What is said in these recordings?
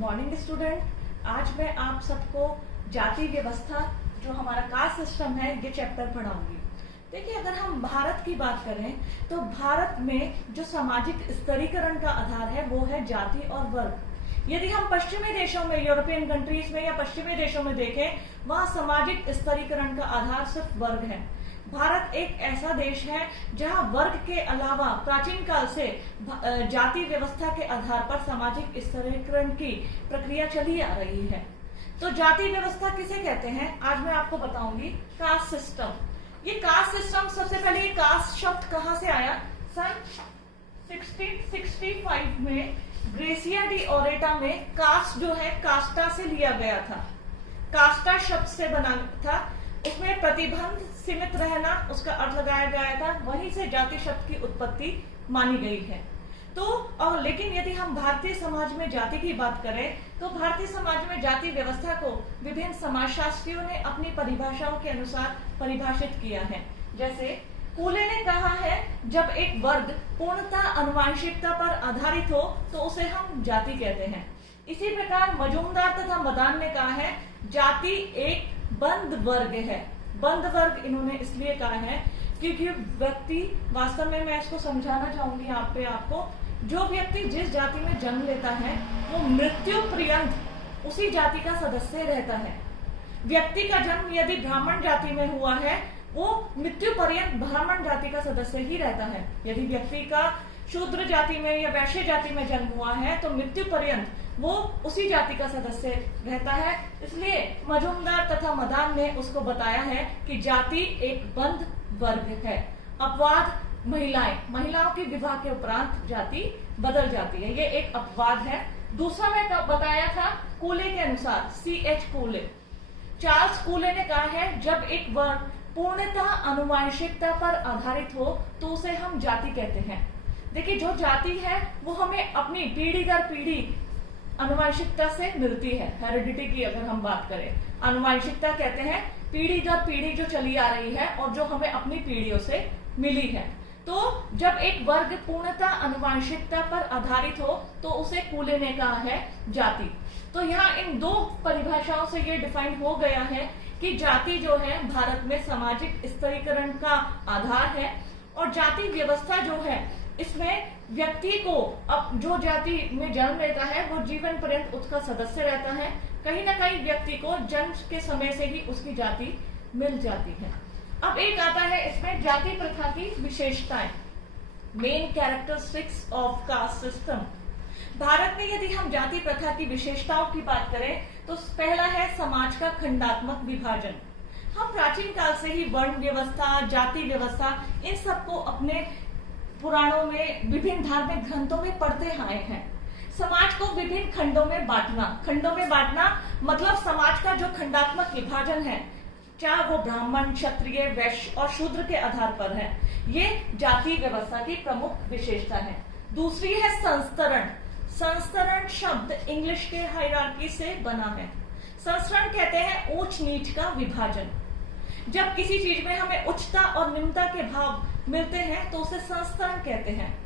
Morning student. आज मैं आप सबको जाति व्यवस्था जो हमारा कास्ट सिस्टम है ये चैप्टर पढ़ाऊंगी। देखिए, अगर हम भारत की बात करें तो भारत में जो सामाजिक स्तरीकरण का आधार है वो है जाति और वर्ग। यदि हम पश्चिमी देशों में, यूरोपियन कंट्रीज में या पश्चिमी देशों में देखें, वहां सामाजिक स्तरीकरण का आधार सिर्फ वर्ग है। भारत एक ऐसा देश है जहां वर्ग के अलावा प्राचीन काल से जाति व्यवस्था के आधार पर सामाजिक स्तरीकरण की प्रक्रिया चली आ रही है। तो जाति व्यवस्था किसे कहते हैं, आज मैं आपको बताऊंगी। Caste system. ये कास्ट सिस्टम, सबसे पहले ये कास्ट शब्द कहां से आया? सन 1665 में ग्रेसिया डी ओरेटा में कास्ट जो है कास्टा से लिया गया था। कास्टा शब्द से बना था, उसमें प्रतिबंध, सीमित रहना, उसका अर्थ लगाया गया था। वहीं से जाति शब्द की उत्पत्ति मानी गई है। तो और लेकिन यदि हम भारतीय समाज में जाति की बात करें तो भारतीय समाज में जाति व्यवस्था को विभिन्न समाजशास्त्रियों ने अपनी परिभाषाओं के अनुसार परिभाषित किया है। जैसे कूले ने कहा है, जब एक वर्ग पूर्णतः आनुवंशिकता पर आधारित हो तो उसे हम जाति कहते हैं। इसी प्रकार मजूमदार तथा मदान ने कहा है, जाति एक बंद वर्ग है। बंद वर्ग इन्होंने इसलिए कहा है क्योंकि व्यक्ति, वास्तव में मैं इसको समझाना चाहूंगी यहाँ पे आपको, जो व्यक्ति जिस जाति में जन्म लेता है वो मृत्यु पर्यंत उसी जाति का सदस्य रहता है। व्यक्ति का जन्म यदि ब्राह्मण जाति में हुआ है, वो मृत्यु पर्यंत ब्राह्मण जाति का सदस्य ही रहता है। यदि व्यक्ति का शूद्र जाति में या वैश्य जाति में जन्म हुआ है तो मृत्यु पर्यंत वो उसी जाति का सदस्य रहता है। इसलिए मजूमदार तथा मदान ने उसको बताया है कि जाति एक बंद वर्ग है। अपवाद महिलाओं के विवाह के उपरांत जाति बदल जाती है, ये एक अपवाद है। दूसरा मैं बताया था कूले के अनुसार, C.H. कूले, चार्ल्स कूले ने कहा है, जब एक वर्ग पूर्णतः आनुवंशिकता पर आधारित हो तो उसे हम जाति कहते हैं। देखिए, जो जाति है वो हमें अपनी पीढ़ी दर पीढ़ी आनुवंशिकता से मिलती है। हेरिडिटी की अगर हम बात करें, आनुवंशिकता कहते हैं पीढ़ी दर पीढ़ी जो चली आ रही है और जो हमें अपनी पीढ़ियों से मिली है। तो जब एक वर्ग पूर्णतः आनुवंशिकता पर आधारित हो तो उसे कूले ने कहा है जाति। तो यहाँ इन दो परिभाषाओं से ये डिफाइन हो गया है कि जाति जो है भारत में सामाजिक स्तरीकरण का आधार है और जाति व्यवस्था जो है इसमें व्यक्ति को अब जो जाति में जन्म लेता है वो जीवन पर्यंत उसका सदस्य रहता है। कहीं ना कहीं व्यक्ति को जन्म के समय से ही उसकी जाति मिल जाती है। अब एक आता है इसमें जाति प्रथा की विशेषताएं, main characteristics of caste system. Bharat में यदि हम जाति प्रथा की विशेषताओं की बात करें तो पहला है समाज का खंडात्मक विभाजन। हम प्राचीन काल से ही वर्ण व्यवस्था, जाति व्यवस्था, इन सबको अपने पुराणों में, विभिन्न धार्मिक ग्रंथों में पढ़ते आए हैं। समाज को विभिन्न खंडों में बांटना मतलब समाज का जो खंडात्मक विभाजन है, चाहे वो ब्राह्मण, क्षत्रिय, वैश्य और शूद्र के आधार पर है, ये जाति व्यवस्था की प्रमुख विशेषता है। दूसरी है संस्तरण। संस्तरण शब्द इंग्लिश के हायरार्की से बना है। संस्तरण कहते हैं ऊंच नीच का विभाजन। जब किसी चीज में हमें उच्चता और निम्नता के भाव मिलते हैं तो उसे संस्तरण कहते हैं।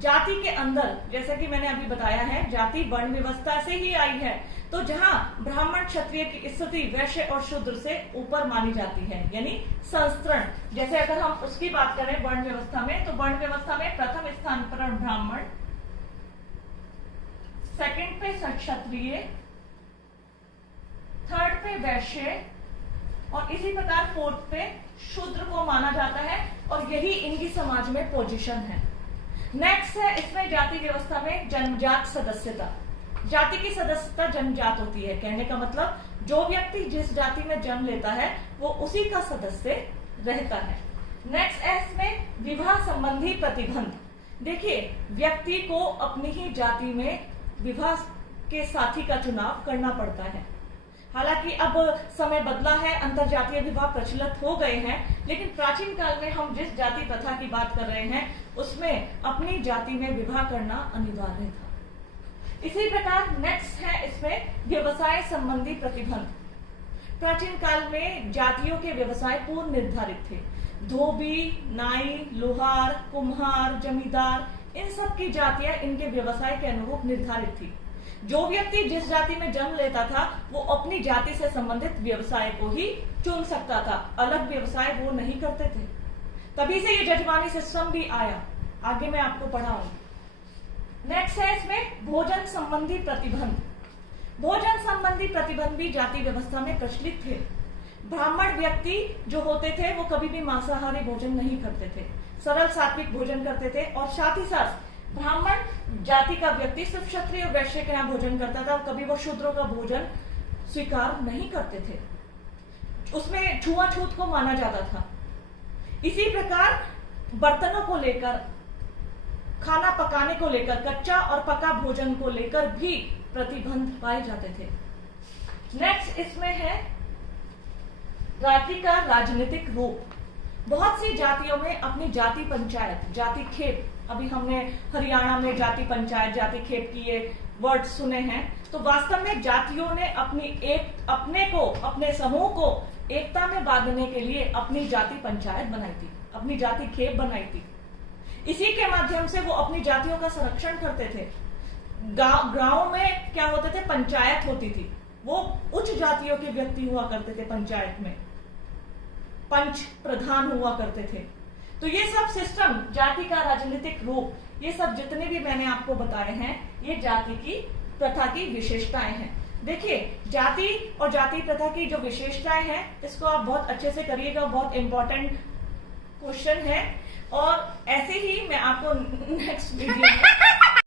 जाति के अंदर, जैसा कि मैंने अभी बताया है, जाति वर्ण व्यवस्था से ही आई है। तो जहां ब्राह्मण क्षत्रिय की स्थिति वैश्य और शूद्र से ऊपर मानी जाती है, यानी संस्तरण। जैसे अगर हम उसकी बात करें वर्ण व्यवस्था में, तो वर्ण व्यवस्था में प्रथम स्थान पर ब्राह्मण, सेकंड पे क्षत्रिय, थर्ड पे वैश्य और इसी प्रकार फोर्थ पे शूद्र को माना जाता है और यही इनकी समाज में पोजीशन है। नेक्स्ट है इसमें जाति व्यवस्था में जन्मजात सदस्यता। जाति की सदस्यता जन्मजात होती है, कहने का मतलब जो व्यक्ति जिस जाति में जन्म लेता है वो उसी का सदस्य रहता है। नेक्स्ट है इसमें विवाह संबंधी प्रतिबंध। देखिए, व्यक्ति को अपनी ही जाति में विवाह के साथी का चुनाव करना पड़ता है। हालांकि अब समय बदला है, अंतरजातीय विवाह प्रचलित हो गए हैं, लेकिन प्राचीन काल में हम जिस जाति प्रथा की बात कर रहे हैं उसमें अपनी जाति में विवाह करना अनिवार्य था। इसी प्रकार नेक्स्ट है इसमें व्यवसाय संबंधी प्रतिबंध। प्राचीन काल में जातियों के व्यवसाय पूर्व निर्धारित थे। धोबी, नाई, लोहार, कुम्हार, जमींदार, इन सब की जातियां इनके व्यवसाय के अनुरूप निर्धारित थी। जो व्यक्ति जिस जाति में जन्म लेता था वो अपनी जाति से संबंधित व्यवसाय को ही चुन सकता था, अलग व्यवसाय वो नहीं करते थे। तभी से ये जजमानी सिस्टम भी आया, आगे मैं आपको पढ़ाऊंगी। नेक्स्ट है इसमें भोजन संबंधी प्रतिबंध। भोजन संबंधी प्रतिबंध भी जाति व्यवस्था में प्रचलित थे। ब्राह्मण व्यक्ति जो होते थे वो कभी भी मांसाहारी भोजन नहीं करते थे, सरल सात्विक भोजन करते थे। और साथ ही साथ ब्राह्मण जाति का व्यक्ति सिर्फ क्षत्रिय और वैश्य के यहाँ भोजन करता था, कभी वो शूद्रों का भोजन स्वीकार नहीं करते थे, उसमें छुआछूत को माना जाता था। इसी प्रकार बर्तनों को लेकर, खाना पकाने को लेकर, कच्चा और पका भोजन को लेकर भी प्रतिबंध पाए जाते थे। नेक्स्ट इसमें है जाति का राजनीतिक रूप। बहुत सी जातियों में अपनी जाति पंचायत, जाति खेप, अभी हमने हरियाणा में जाति पंचायत, जाति खेप की ये वर्ड सुने हैं। तो वास्तव में जातियों ने अपने समूह को एकता में बांधने के लिए अपनी जाति पंचायत बनाई थी, अपनी जाति खेप बनाई थी। इसी के माध्यम से वो अपनी जातियों का संरक्षण करते थे। गांव में क्या होते थे, पंचायत होती थी, वो उच्च जातियों के व्यक्ति हुआ करते थे, पंचायत में पंच प्रधान हुआ करते थे। तो ये सब सिस्टम, जाति का राजनीतिक रूप, ये सब जितने भी मैंने आपको बताए हैं, ये जाति की प्रथा की विशेषताएं हैं। देखिए, जाति और जाति प्रथा की जो विशेषताएं हैं, इसको आप बहुत अच्छे से करिएगा, बहुत इंपॉर्टेंट क्वेश्चन है। और ऐसे ही मैं आपको नेक्स्ट वीडियो में